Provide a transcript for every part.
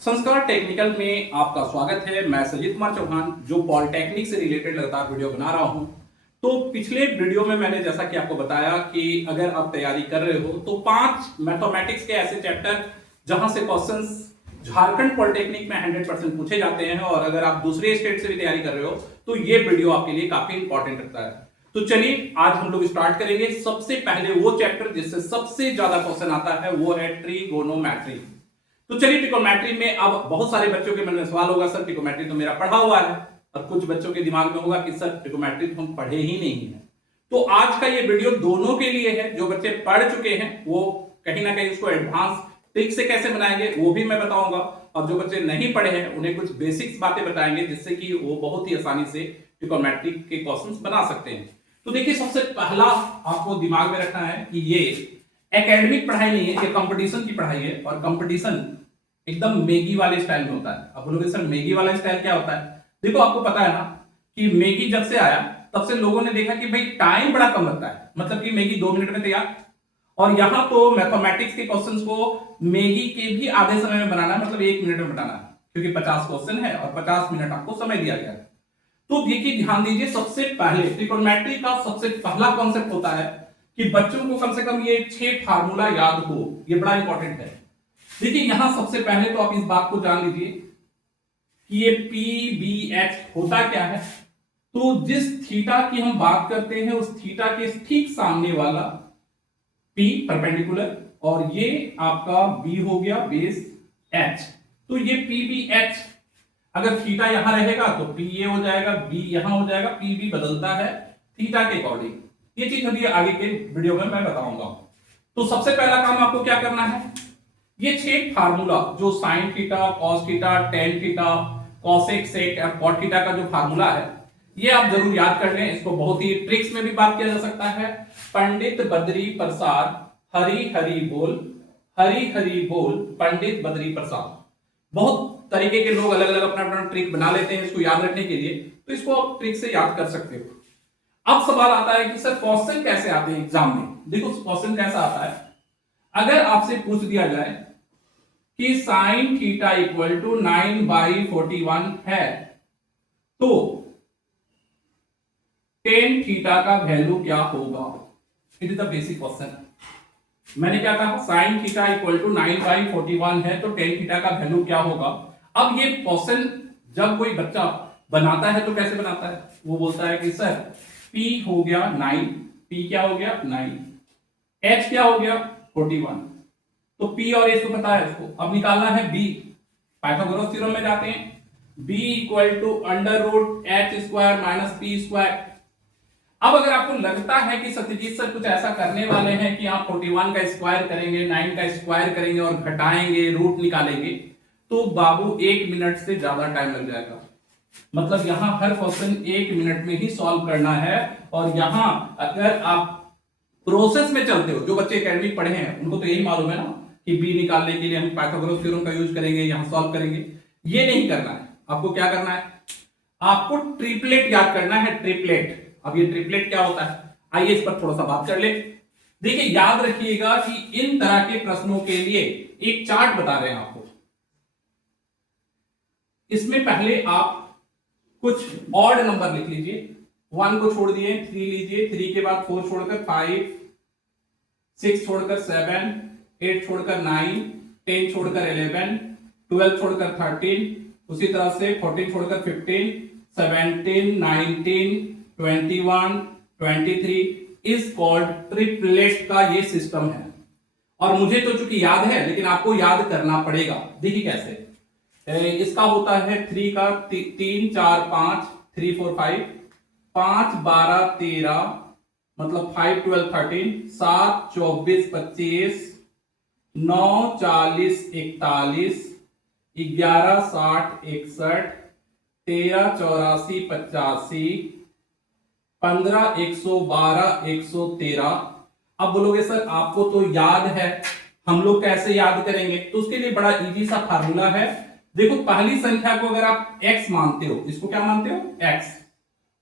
संस्कार टेक्निकल में आपका स्वागत है। मैं संजीत कुमार चौहान जो पॉलिटेक्निक से रिलेटेड लगातार वीडियो बना रहा हूं। तो पिछले वीडियो में मैंने जैसा कि आपको बताया कि अगर आप तैयारी कर रहे हो तो 5 मैथमेटिक्स के ऐसे चैप्टर जहां से क्वेश्चंस झारखंड पॉलिटेक्निक में 100% पूछे जाते हैं, और अगर आप दूसरे स्टेट से भी तैयारी कर रहे हो तो ये वीडियो आपके लिए काफी इंपॉर्टेंट रखता है। तो चलिए आज हम लोग स्टार्ट करेंगे। सबसे पहले वो चैप्टर जिससे सबसे ज्यादा क्वेश्चन आता है वो है ट्रिगोनोमेट्री। तो चलिए, ट्रिगोनोमेट्री में अब बहुत सारे बच्चों के मन में सवाल होगा, सर ट्रिगोनोमेट्री तो मेरा पढ़ा हुआ है, और कुछ बच्चों के दिमाग में होगा कि सर ट्रिगोनोमेट्री तो हम पढ़े ही नहीं है। तो आज का ये वीडियो दोनों के लिए है। जो बच्चे पढ़ चुके हैं वो कहीं ना कहीं उसको एडवांस ट्रिक से कैसे बनाएंगे वो भी मैं बताऊंगा, और जो बच्चे नहीं पढ़े हैं उन्हें कुछ बेसिक्स बातें बताएंगे जिससे कि वो बहुत ही आसानी से ट्रिगोनोमेट्री के क्वेश्चंस बना सकते हैं। तो देखिए, सबसे पहला आपको दिमाग में रखना है कि ये एकेडमिक पढ़ाई नहीं है, ये कंपटीशन की पढ़ाई है, और कंपटीशन एकदम मैगी वाले स्टाइल में होता है। अब बोलोगे सर मैगी वाला स्टाइल क्या होता है? देखो, आपको पता है ना कि मैगी जब से आया तब से लोगों ने देखा कि भाई टाइम बड़ा कम लगता है, मतलब कि मैगी 2 मिनट में तैयार। और यहां तो मैथमेटिक्स के क्वेश्चंस को मैगी के भी आधे समय में बनाना है, मतलब 1 मिनट में बनाना है, क्योंकि 50 क्वेश्चन है और 50 मिनट आपको समय दिया गया है। तो देखिए, ध्यान दीजिए, सबसे पहले ट्रिगोनोमेट्री का सबसे पहला कॉन्सेप्ट होता है कि बच्चों को कम से कम ये 6 फार्मूला याद हो। ये बड़ा इंपॉर्टेंट है। देखिए, यहां सबसे पहले तो आप इस बात को जान लीजिए कि ये PBH होता क्या है। तो जिस थीटा की हम बात करते हैं उस थीटा के ठीक सामने वाला P परपेंडिकुलर, और ये आपका B हो गया बेस H। तो ये PBH, अगर थीटा यहां रहेगा तो P ये हो जाएगा, B यहां हो जाएगा, PB बदलता है थीटा के अकॉर्डिंग। ये चीज अभी आगे के वीडियो में मैं बताऊंगा। तो सबसे पहला काम आपको क्या करना है, ये 6 फार्मूला जो sine theta, cos theta, tan theta, cosec sec और कॉट थीटा का जो फार्मूला है, ये आप जरूर याद कर लें। इसको बहुत ही ट्रिक्स में भी बात किया जा सकता है। पंडित बद्री प्रसाद हरि हरि बोल, हरि हरि बोल पंडित बद्री प्रसाद। बहुत तरीके के लोग अलग अलग अपना अपना ट्रिक बना लेते हैं इसको याद रखने के लिए, तो इसको आप ट्रिक से याद कर सकते हो। अब सवाल आता है कि सर क्वेश्चन कैसे आते हैं एग्जाम में। देखो, क्वेश्चन कैसा आता है, अगर आपसे पूछ दिया जाए कि साइन थीटा इक्वल टू 9/41 है तो टेन थीटा का वैल्यू क्या होगा। It is the basic question. मैंने क्या कहा, साइन थीटा इक्वल टू 9/41 है तो टेन थीटा का वैल्यू क्या होगा। अब ये क्वेश्चन जब कोई बच्चा बनाता है तो कैसे बनाता है, वो बोलता है कि सर P हो गया 9, P क्या हो गया 9, H क्या हो गया 41। तो P और H तो पता है उसको, अब निकालना है B। पाइथागोरस थ्योरम में जाते हैं, B equal to √H² minus P²। अब अगर आपको लगता है कि सत्यजीत सर कुछ ऐसा करने वाले हैं कि आप 41 का स्क्वायर करेंगे, 9 का स्क्वायर करेंगे और घटाएंगे, रूट निकालेंगे, तो बाबू 1 मिनट से ज्यादा टाइम लग जाएगा। मतलब यहां हर क्वेश्चन 1 मिनट में ही सॉल्व करना है। और यहां अगर आप प्रोसेस में चलते हो, जो बच्चे एकेडमिक पढ़े हैं उनको तो यही मालूम है ना कि बी निकालने के लिए हम पाइथागोरस थ्योरम का यूज करेंगे, यहां सॉल्व करेंगे। ये नहीं करना है। आपको क्या करना है, आपको ट्रिपलेट याद करना है, ट्रिपलेट। अब ये ट्रिपलेट क्या होता है, आइए इस पर थोड़ा सा बात कर ले। देखिए, याद रखिएगा कि इन तरह के प्रश्नों के लिए एक चार्ट बता रहे हैं आपको। इसमें पहले आप कुछ ऑड नंबर लिख लीजिए। 1 को छोड़ दिए 3 लीजिए, 3 के बाद 4 छोड़कर 5, 6 छोड़कर 7, 8 छोड़कर 9, 10 छोड़कर 11, 12 छोड़कर 13, उसी तरह से 14 छोड़कर 15, 17, 19, 21, 23 इज कॉल्ड ट्रिपलेट का ये सिस्टम है। और मुझे तो चूंकि याद है, लेकिन आपको याद करना पड़ेगा। देखिए कैसे, इसका होता है 3 का 3 4 5, 3 4 5, 5 12 13, मतलब 5 12 13, 7 24 25, 9 40 41, 11 60 61, 13 84 85, 15 112 113। अब बोलोगे सर आपको तो याद है, हम लोग कैसे याद करेंगे? तो उसके लिए बड़ा इजी सा फार्मूला है। देखो, पहली संख्या को अगर आप x मानते हो, इसको क्या मानते हो x,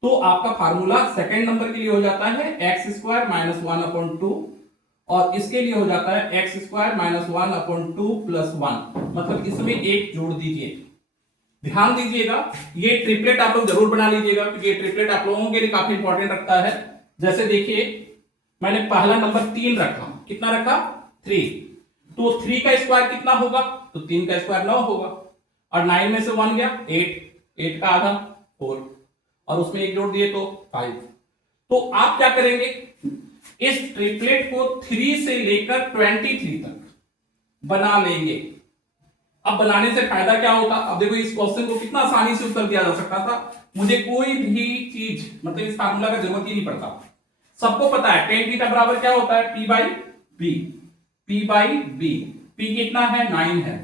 तो आपका फार्मूला सेकंड नंबर के लिए हो जाता है x² - 1/2 और इसके लिए हो जाता है एक्स स्क्वायर माइनस 1/2 प्लस 1, मतलब इसमें एक जोड़ दीजिए। ध्यान दीजिएगा, ये ट्रिपलेट आप लोग जरूर बना लीजिएगा, क्योंकि ये ट्रिपलेट आप लोगों के लिए काफी इंपॉर्टेंट रखता है। जैसे देखिए, मैंने पहला नंबर 3 रखा, कितना रखा 3, तो 3 का स्क्वायर कितना होगा, तो 3 का स्क्वायर 9 होगा, और 9 में से 1 गया 8, 8 का आधा 4, और उसमें एक जोड़ दिए तो 5। तो आप क्या करेंगे, इस ट्रिपलेट को 3 से लेकर 23 तक बना लेंगे। अब बनाने से फायदा क्या होता, अब देखो इस क्वेश्चन को कितना आसानी से उत्तर दिया जा सकता था, मुझे कोई भी चीज मतलब इस फार्मूला का जरूरत ही नहीं पड़ता। सबको पता है टेन थीटा बराबर क्या होता है, P by B, P by B. P कितना है 9 है,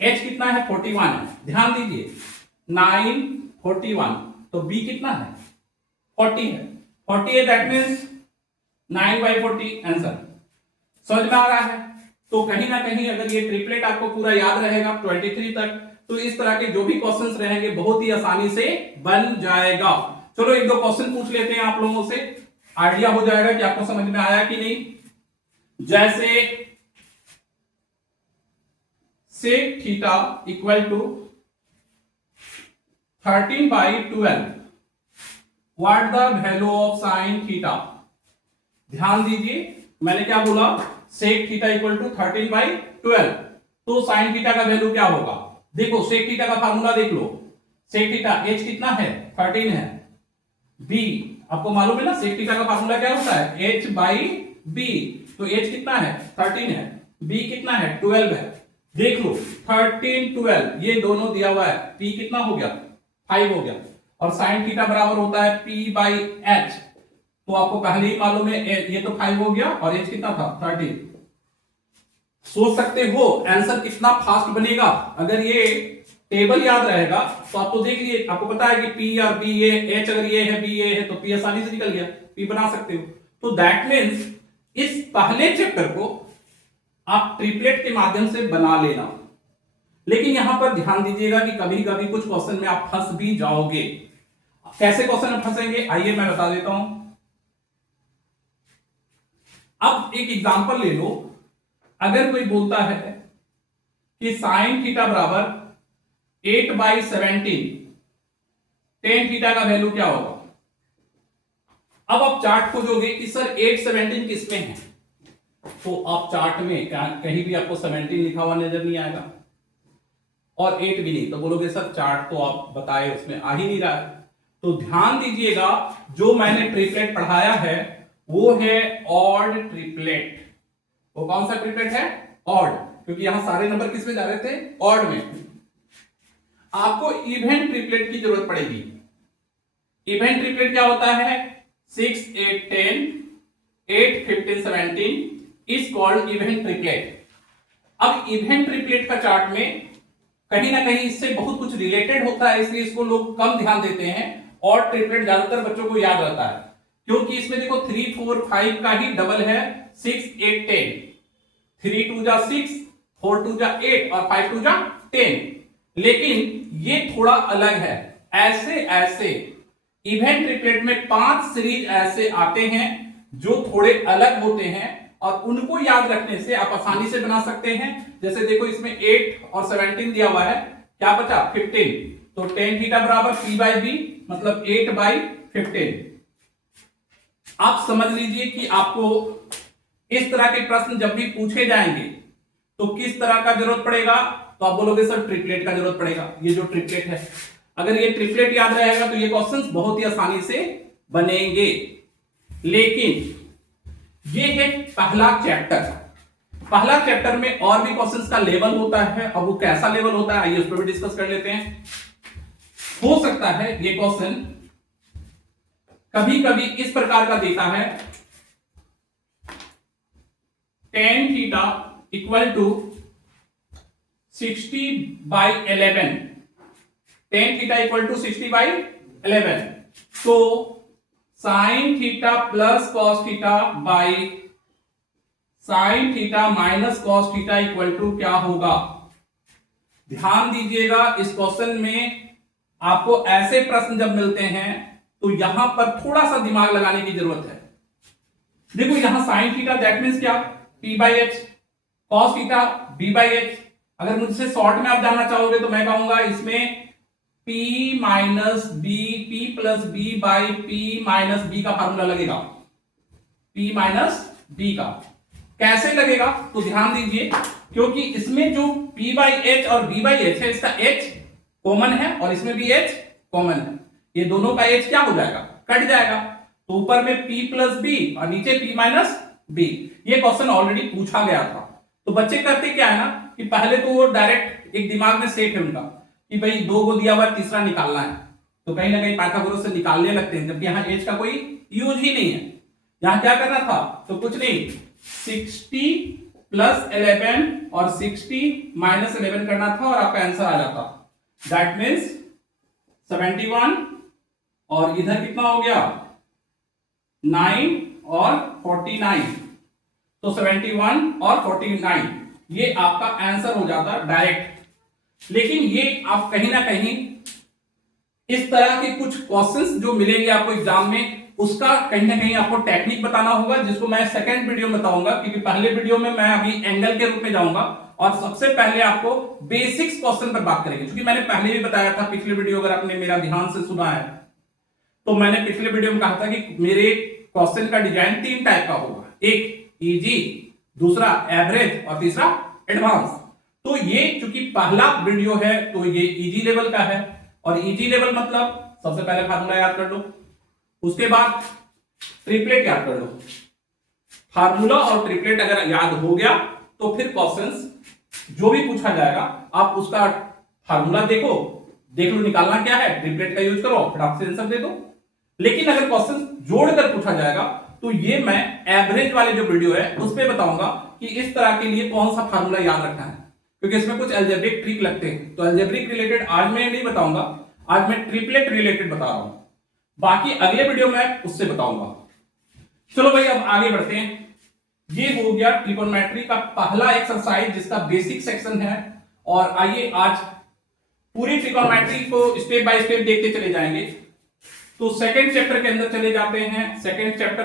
एच कितना है 41 है। ध्यान दीजिए 9 41, तो बी कितना है 40 है, 40 है, दैट मीन्स 9/40 आंसर। समझ में आ रहा है। तो कहीं ना कहीं अगर ये ट्रिपलेट आपको पूरा याद रहेगा 23 तक, तो इस तरह के जो भी क्वेश्चंस रहेंगे बहुत ही आसानी से बन जाएगा। चलो एक दो क्वेश्चन पूछ लेते हैं आप लोगों से, आइडिया हो जाएगा कि आपको समझ में आया कि नहीं। जैसे sec theta equal to 13/12, what the value of sine theta. ध्यान दीजिए मैंने क्या बोला, sec थीटा इक्वल टू 13/12, तो साइन थीटा का वैल्यू क्या होगा। देखो sec थीटा का फार्मूला देख लो, sec थीटा h कितना है 13 है, b आपको मालूम है ना sec थीटा का फार्मूला क्या होता है h/b, तो h कितना है 13 है, b कितना है 12 है। देख लो 13 12 ये दोनों दिया हुआ है, p कितना हो गया 5 हो गया, और साइन थीटा बराबर होता है p/h, तो आपको पहले ही मालूम है ये तो 5 हो गया और h कितना था 13। सोच सकते हो आंसर कितना फास्ट बनेगा अगर ये टेबल याद रहेगा। तो आप तो देख लिए, आपको पता है कि P और B ये H अगर ये है B ये है तो P आसानी से निकल गया, P बना सकते हो। तो दैट मीन्स इस पहले चैप्टर को आप ट्रिपलेट के माध्यम से बना लेना। लेकिन यहां पर ध्यान दीजिएगा कि कभी कभी कुछ क्वेश्चन में आप फंस भी जाओगे। कैसे क्वेश्चन में फंसेंगे आइए मैं बता देता हूं। अब एक एग्जांपल ले लो, अगर कोई बोलता है कि साइन थीटा बराबर 8/17, टेन थीटा का वैल्यू क्या होगा। अब आप चार्ट खोजोगे कि सर 8/17 किसमें है, तो आप चार्ट में कहीं भी आपको 17 लिखा हुआ नजर नहीं आएगा और 8 भी नहीं, तो बोलोगे सर चार्ट तो आप बताए उसमें आ ही नहीं रहा है। तो ध्यान दीजिएगा जो मैंने ट्रिपलेट पढ़ाया है वो है ऑड ट्रिपलेट। वो कौन सा ट्रिपलेट है, ऑड, क्योंकि यहां सारे नंबर किस में जा रहे थे, ऑड में। आपको इवेंट ट्रिपलेट की जरूरत पड़ेगी। इवेंट ट्रिपलेट क्या होता है, 6 8 10 8 15 17 इज कॉल्ड इवेंट ट्रिपलेट। अब इवेंट ट्रिपलेट का चार्ट में कहीं ना कहीं इससे बहुत कुछ रिलेटेड होता है, इसलिए इसको लोग कम ध्यान देते हैं। और ट्रिपलेट ज्यादातर बच्चों को याद रहता है क्योंकि इसमें देखो 3 4 5 का ही डबल है, 6 8 10, 3 2 जा 6, 4 2 जा 8 और 5 2 जा 10। लेकिन ये थोड़ा अलग है। ऐसे ऐसे इवेंट ट्रिपलेट में 5 सीरीज ऐसे आते हैं जो थोड़े अलग होते हैं और उनको याद रखने से आप आसानी से बना सकते हैं। जैसे देखो इसमें 8 और 17 दिया हुआ है, क्या बचा 15, तो टेन थीटा बराबर p/b मतलब 8/15। आप समझ लीजिए कि आपको इस तरह के प्रश्न जब भी पूछे जाएंगे तो किस तरह का जरूरत पड़ेगा, तो आप बोलोगे सर ट्रिपलेट का जरूरत पड़ेगा। ये जो ट्रिपलेट है, अगर ये ट्रिपलेट याद रहेगा तो ये क्वेश्चंस बहुत ही आसानी से बनेंगे। लेकिन ये है पहला चैप्टर। पहला चैप्टर में और भी क्वेश्चंस का लेवल होता है, अब वो कैसा लेवल होता है आइए उस पर भी डिस्कस कर लेते हैं। हो सकता है ये क्वेश्चन कभी कभी इस प्रकार का देता है, tan theta equal to 60/11, tan theta equal to 60/11, तो sine theta plus cos theta by sine theta minus cos theta equal to क्या होगा। ध्यान दीजिएगा इस क्वेश्चन में आपको ऐसे प्रश्न जब मिलते हैं तो यहां पर थोड़ा सा दिमाग लगाने की जरूरत है। देखो यहां साइन थीटा दैट मींस क्या, P by H, cos theta B by H. अगर मुझसे शॉर्ट में आप जानना चाहोगे तो मैं कहूंगा इसमें P minus B, P plus B by P minus B का फार्मूला लगेगा, P माइनस बी का। कैसे लगेगा तो ध्यान दीजिए, क्योंकि इसमें जो P बाई एच और B बाई एच है, इसका H कॉमन है और इसमें भी H कॉमन है, ये दोनों का H क्या हो जाएगा, कट जाएगा। तो ऊपर में P प्लस बी और नीचे P माइनस बी। ये क्वेश्चन ऑलरेडी पूछा गया था। तो बच्चे करते क्या है ना कि पहले तो वो डायरेक्ट एक दिमाग में सेट है उनका कि भाई दो को दिया हुआ तीसरा निकालना है, तो कहीं ना कहीं पाइथागोरस से निकालने लगते हैं, जबकि यहाँ H का कोई यूज ही नहीं है। यहां क्या करना था, तो कुछ नहीं, 60 प्लस 11 और 60 माइनस 11 करना था और आपका आंसर आ जाता। दैट मीन्स 71 और इधर कितना हो गया 9 और 49, तो 71 और 49 ये आपका आंसर हो जाता डायरेक्ट। लेकिन ये आप कहीं ना कहीं इस तरह के कुछ क्वेश्चंस जो मिलेंगे आपको एग्जाम में, उसका कहीं ना कहीं आपको टेक्निक बताना होगा, जिसको मैं सेकंड वीडियो में बताऊंगा। क्योंकि पहले वीडियो में मैं अभी एंगल के रूप में जाऊंगा और सबसे पहले आपको बेसिक्स क्वेश्चन पर बात करेंगे। क्योंकि मैंने पहले भी बताया था, पिछले वीडियो अगर आपने मेरा ध्यान से सुना है तो मैंने पिछले वीडियो में कहा था कि मेरे क्वेश्चन का डिजाइन 3 टाइप का होगा, एक इजी, दूसरा एवरेज और तीसरा एडवांस। तो ये चूंकि पहला वीडियो है तो ये इजी लेवल का है, और इजी लेवल मतलब सबसे पहले फार्मूला याद कर लो, उसके बाद ट्रिपलेट याद कर लो। फार्मूला और ट्रिपलेट अगर याद हो गया तो फिर क्वेश्चंस जो भी पूछा जाएगा आप उसका फार्मूला देख लो निकालना क्या है, ट्रिपलेट का यूज करो, फिर आपसे आंसर दे दो। लेकिन अगर क्वेश्चन जोड़कर पूछा जाएगा तो ये मैं एवरेज वाले जो वीडियो है उसमें बताऊंगा कि इस तरह के लिए कौन सा फार्मूला याद रखना है, क्योंकि इसमें कुछ अलजेब्रिक ट्रिक लगते हैं। तो अलजेब्रिक रिलेटेड आज मैं नहीं बताऊंगा, आज मैं ट्रिपलेट रिलेटेड बता रहा हूं, बाकी अगले वीडियो में उससे बताऊंगा। चलो भाई अब आगे बढ़ते हैं। ये हो गया ट्रिगोनोमेट्री का पहला एक्सरसाइज जिसका बेसिक सेक्शन है। और आइए आज पूरी ट्रिगोनोमेट्री को स्टेप बाय स्टेप देखते चले जाएंगे। तो सेकंड चैप्टर के अंदर चले जाते हैं। सेकंड चैप्टर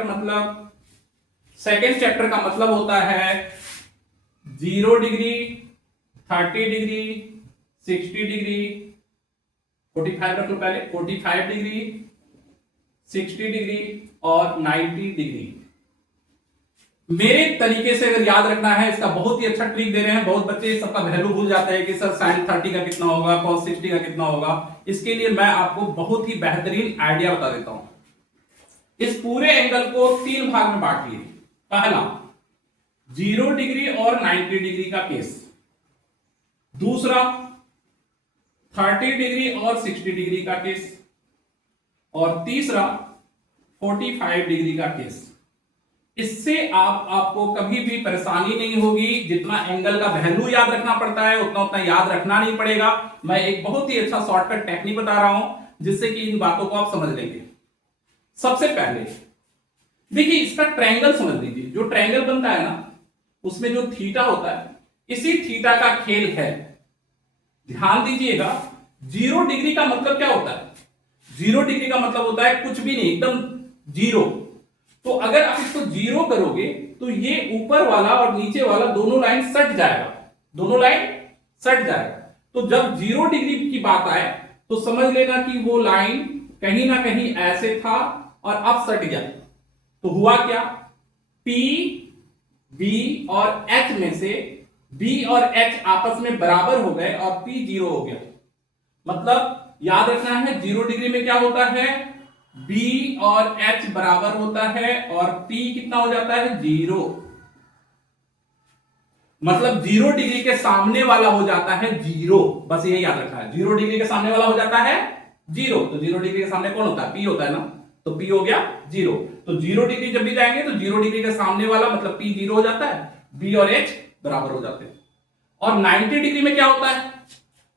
का मतलब होता है 0 डिग्री, 30 डिग्री, 60 डिग्री, 45 रख लो पहले, 45 डिग्री, 60 डिग्री और 90 डिग्री। मेरे तरीके से अगर याद रखना है, इसका बहुत ही अच्छा ट्रिक दे रहे हैं। बहुत बच्चे सबका वैल्यू भूल जाते हैं कि सर sin 30 का कितना होगा, cos 60 का कितना होगा। इसके लिए मैं आपको बहुत ही बेहतरीन आइडिया बता देता हूं। इस पूरे एंगल को 3 भाग में बांट लिए। पहला 0 डिग्री और 90 डिग्री का केस, दूसरा 30 डिग्री और 60 डिग्री का केस, और तीसरा 45 डिग्री का केस। इससे आपको कभी भी परेशानी नहीं होगी। जितना एंगल का वैल्यू याद रखना पड़ता है उतना याद रखना नहीं पड़ेगा। मैं एक बहुत ही अच्छा शॉर्टकट टेक्निक बता रहा हूं जिससे कि इन बातों को आप समझ लेंगे। सबसे पहले देखिए इसका ट्रायंगल समझ लीजिए। जो ट्रायंगल बनता है ना उसमें जो थीटा होता है, इसी थीटा का खेल है। ध्यान दीजिएगा 0 डिग्री का मतलब क्या होता है, 0 डिग्री का मतलब होता है कुछ भी नहीं, एकदम जीरो। तो अगर आप इसको जीरो करोगे तो ये ऊपर वाला और नीचे वाला दोनों लाइन सट जाएगा, दोनों लाइन सट जाएगा। तो जब 0 डिग्री की बात आए तो समझ लेना कि वो लाइन कहीं ना कहीं ऐसे था और अब सट गया। तो हुआ क्या, P, B और H में से B और H आपस में बराबर हो गए और P 0 हो गया। मतलब याद रखना है 0 डिग्री में क्या होता है, B और H बराबर होता है और P कितना हो जाता है 0। मतलब 0 डिग्री के सामने वाला हो जाता है 0। बस ये याद रखना है, 0 डिग्री के सामने वाला हो जाता है 0। तो 0 डिग्री के सामने कौन होता है, P होता है ना। तो P हो गया 0। तो 0 डिग्री जब भी जाएंगे तो 0 डिग्री के सामने वाला मतलब P 0 हो जाता है, B और H बराबर हो जाते हैं। और 90 डिग्री में क्या होता है,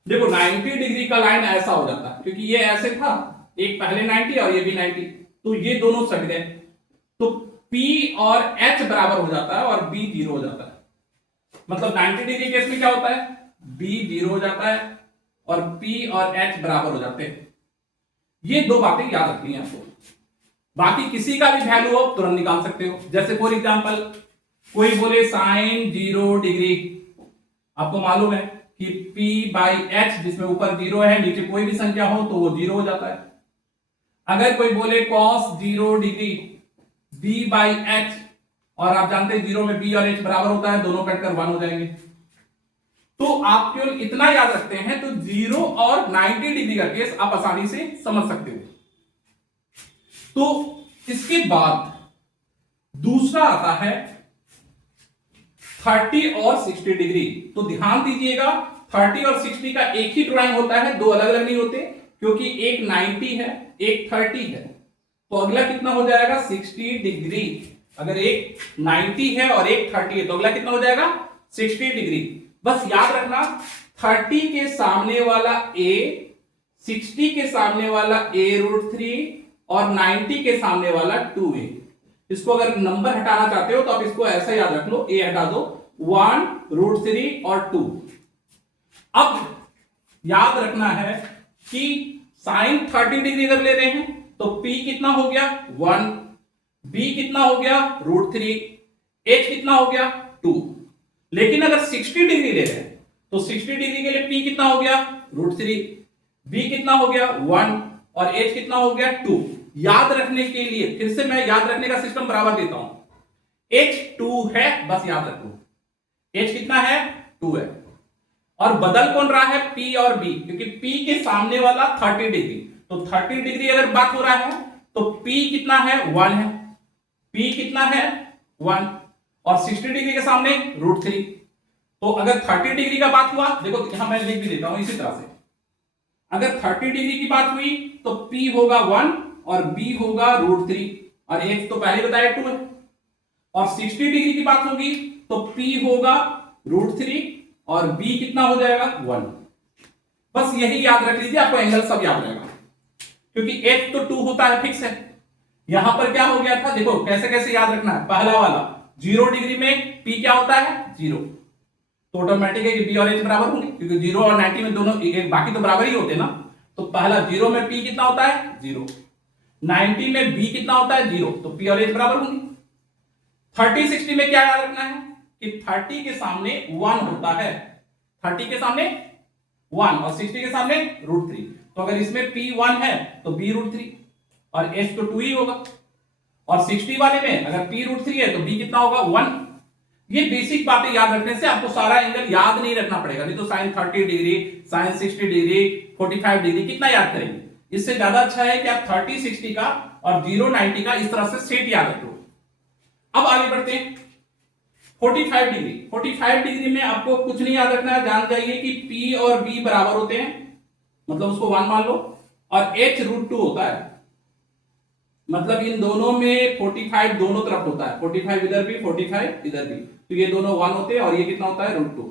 देखो 90 डिग्री का लाइन ऐसा हो जाता है, क्योंकि ये ऐसे था, एक पहले 90 और ये भी 90, तो ये दोनों सट गए। तो P और H बराबर हो जाता है और B 0 हो जाता है। मतलब 90 डिग्री केस में क्या होता है, B 0 हो जाता है और P और H बराबर हो जाते हैं। ये दो बातें याद रखनी है आपको। बाकी किसी का भी वैल्यू हो तुरंत निकाल सकते हो। जैसे फॉर एग्जांपल कोई बोले साइन 0 डिग्री, आपको मालूम है कि P/H जिसमें ऊपर 0 है नीचे कोई भी संख्या हो तो वो 0 हो जाता है। अगर कोई बोले cos 0 डिग्री B/H, और आप जानते हैं 0 में B और H बराबर होता है, दोनों कटकर 1 हो जाएंगे। तो आप केवल इतना याद रखते हैं तो 0 और 90 डिग्री का केस आप आसानी से समझ सकते हो। तो इसके बाद दूसरा आता है 30 और 60 डिग्री। तो ध्यान दीजिएगा 30 और 60 का एक ही ड्राइंग होता है, दो अलग अलग नहीं होते, क्योंकि एक 90 है एक 30 है। तो अगला कितना हो जाएगा 60 डिग्री। अगर एक 90 है और एक 30 है तो अगला कितना हो जाएगा 60 डिग्री। बस याद रखना 30 के सामने वाला a, 60 के सामने वाला a√3 और 90 के सामने वाला 2a। इसको अगर नंबर हटाना चाहते हो तो आप इसको ऐसा याद रख लो, a हटा दो, 1√3 और 2। अब याद रखना है कि साइन 30 डिग्री अगर ले रहे हैं तो p कितना हो गया 1, b कितना हो गया √3, h कितना हो गया 2। लेकिन अगर 60 डिग्री ले रहे हैं तो 60 डिग्री के लिए p कितना हो गया √3, b कितना हो गया 1 और h कितना हो गया 2। याद रखने के लिए फिर से मैं याद रखने का सिस्टम बराबर देता हूं, h 2 है, बस याद रखो h कितना है 2 है। और बदल कौन रहा है p और b, क्योंकि p के सामने वाला 30 डिग्री, तो 30 डिग्री अगर बात हो रहा है तो p कितना है 1 है, p कितना है 1 और 60 डिग्री के सामने √3। तो अगर 30 डिग्री का बात हुआ, देखो यहां मैं लिख भी देता हूं इसी तरह से, अगर 30 डिग्री की बात हुई तो p होगा 1 और b होगा √3 और h तो पहले बताया 2 है। और 60 डिग्री की बात होगी तो p होगा √3 और b कितना हो जाएगा 1। बस यही याद रख लीजिए, आपको एंगल सब याद रहेगा, क्योंकि h तो 2 होता है फिक्स है। यहां पर क्या हो गया था, देखो कैसे कैसे याद रखना है। पहला वाला 0 डिग्री में p क्या होता है 0, तो ऑटोमेटिक है कि b और h बराबर होंगे, क्योंकि 0 और 90 में दोनों बाकी तो बराबर ही होते ना। तो पहला 0 में p कितना होता है 0, 90 में b कितना होता है 0, तो p और h बराबर होंगे। 30 60 में क्या याद रखना है कि 30 के सामने 1 होता है, 30 के सामने 1 और 60 के सामने √3। तो अगर इसमें p 1 है तो b √3 और h तो 2 ही होगा। और 60 वाले में अगर p √3 है तो b कितना होगा 1। ये बेसिक बातें याद रखने से आपको सारा एंगल याद नहीं रखना पड़ेगा, नहीं तो sine 30 degree, sine 60 degree, 45 degree कितना याद करेंगे। इससे ज्यादा अच्छा है कि आप 30 60 का और 0 90 का इस तरह से सेट याद रख लो। अब आगे बढ़ते हैं 45 डिग्री। 45 डिग्री में आपको कुछ नहीं याद रखना है, जान जाइए कि p और b बराबर होते हैं, मतलब उसको 1 मान लो, और h √2 होता है, मतलब इन दोनों में 45 दोनों तरफ होता है, 45 इधर भी 45 इधर भी, तो ये दोनों 1 होते हैं और ये कितना होता है √2।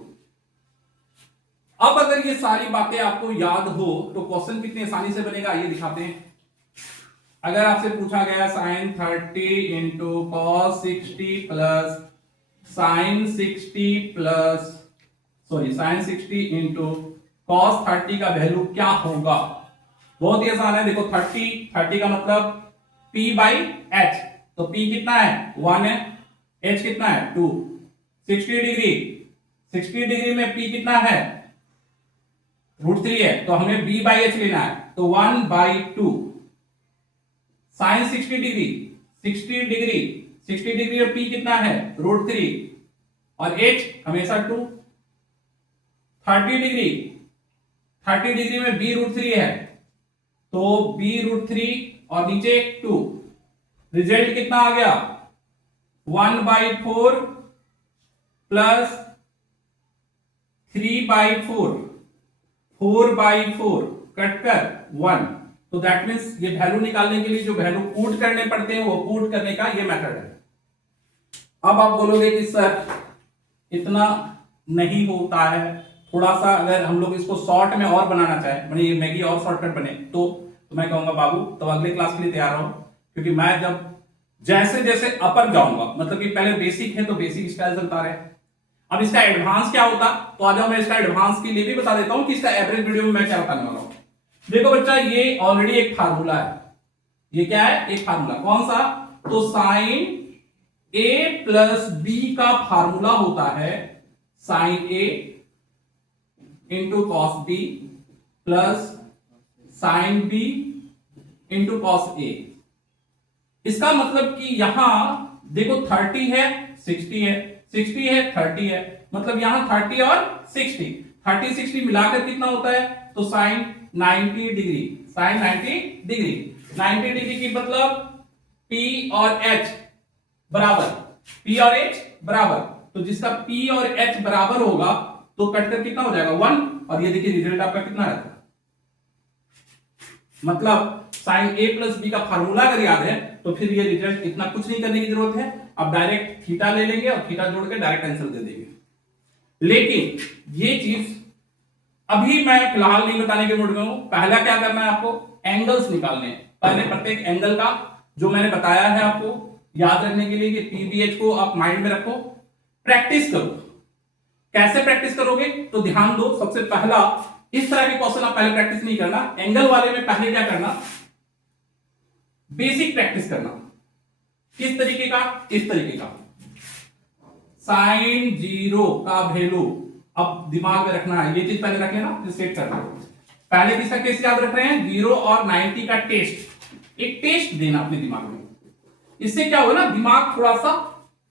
अब अगर ये सारी बातें आपको याद हो तो क्वेश्चन कितनी आसानी से बनेगा ये दिखाते हैं। अगर आपसे पूछा गया sine 30 into cos 60 plus sine 60 plus sine 60 into cos 30 का वैल्यू क्या होगा। बहुत ही आसान है, देखो 30 का मतलब p/h, तो p कितना है 1 है, h कितना है 2, 60 डिग्री में p कितना है √3 है, तो हमें b/h लेना है, तो 1/2। साइन 60 डिग्री में p कितना है √3 और h हमेशा 2। 30 डिग्री में b √3 है, तो b √3 और नीचे 2, रिजल्ट कितना आ गया 1/4 प्लस 3/4, 4/4 कटकर 1। तो दैट मीन्स ये वैल्यू निकालने के लिए जो वैल्यू पुट करने पड़ते हैं वो पुट करने का ये मेथड है। अब आप बोलोगे कि सर इतना नहीं होता है, थोड़ा सा अगर हम लोग इसको शॉर्ट में और बनाना चाहें, मतलब ये मैगी और शॉर्टकट बने, तो मैं कहूंगा बाबू तो अगले क्लास के लिए तैयार रहो, क्योंकि मैं जब जैसे जैसे अपर जाऊंगा, मतलब कि पहले बेसिक है तो बेसिक स्टाइल से बता रहे हैं, अब इसका एडवांस क्या होता, तो आ जाओ मैं इसका एडवांस के लिए भी बता देता हूं कि इसका एवरेज वीडियो में मैं क्या बताने वाला हूं। देखो बच्चा ये ऑलरेडी एक फार्मूला है, ये क्या है एक फार्मूला, कौन सा, तो साइन ए प्लस बी का फार्मूला होता है sine A into cos B plus sine B into cos A. इसका मतलब कि यहां देखो 30 है 60 है 60 है 30 है, मतलब यहां 30 और 60 60 मिलाकर कितना होता है, तो sine 90 degree, sine 90 degree. 90 degree की मतलब P और H बराबर, P और H बराबर, तो जिसका P और H बराबर होगा तो कटकर कितना हो जाएगा 1, और ये देखिए रिजल्ट आपका कितना रहता है। मतलब साइन ए प्लस बी का फार्मूला अगर याद है तो फिर ये रिजल्ट इतना कुछ नहीं करने की जरूरत है, अब डायरेक्ट थीटा ले लेंगे और थीटा जोड़ के डायरेक्ट आंसर दे देंगे। लेकिन ये चीज अभी मैं फिलहाल नहीं बताने के मूड में हूं। पहला क्या करना है आपको, एंगल्स निकालने हैं। पहले प्रत्येक एंगल का जो मैंने बताया है आपको याद रखने के लिए कि पीबीएच को आप माइंड में रखो, प्रैक्टिस करो। कैसे प्रैक्टिस करोगे, तो ध्यान दो, सबसे पहला इस तरह के क्वेश्चन आप पहले प्रैक्टिस नहीं करना, एंगल वाले में पहले क्या करना, बेसिक प्रैक्टिस करना। किस तरीके का, इस तरीके का साइन 0 का वैल्यू अब दिमाग में रखना है, ये चीज पहले रख लेना, सेट करना। पहले किसका केस याद रख रहे हैं, 0 और 90 का टेस्ट, एक टेस्ट देना अपने दिमाग में। इससे क्या होगा ना, दिमाग थोड़ा सा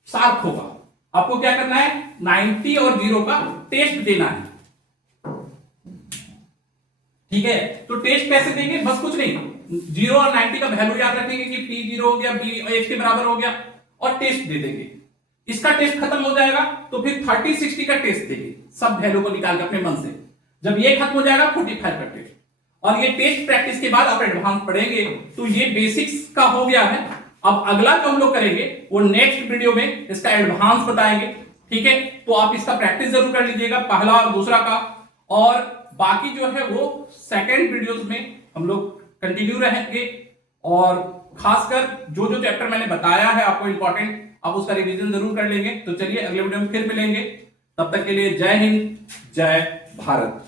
शार्प होगा। आपको क्या करना है, 90 और 0 का टेस्ट देना है, ठीक है। तो टेस्ट कैसे देंगे, बस कुछ नहीं, 0 और 90 का वैल्यू याद रखेंगे कि P 0 हो गया, B H के बराबर हो गया, और टेस्ट दे देंगे। इसका टेस्ट खत्म हो जाएगा तो फिर 30 60 का टेस्ट देंगे, सब वैल्यू को निकाल के अपने मन से। जब ये खत्म हो जाएगा 45 का टेस्ट, और ये टेस्ट प्रैक्टिस के बाद आप एडवांस पढ़ेंगे। तो ये बेसिक्स का हो गया है। अब अगला जो हम लोग करेंगे वो नेक्स्ट वीडियो में इसका एडवांस बताएंगे, ठीक है। तो आप इसका प्रैक्टिस जरूर कर लीजिएगा, पहला और दूसरा का, और बाकी जो है वो सेकेंड वीडियोस में हम लोग कंटिन्यू रहेंगे। और खासकर जो जो चैप्टर मैंने बताया है आपको इंपॉर्टेंट, आप उसका रिवीजन जरूर कर लेंगे। तो चलिए अगले वीडियो में फिर मिलेंगे, तब तक के लिए जय हिंद जय भारत।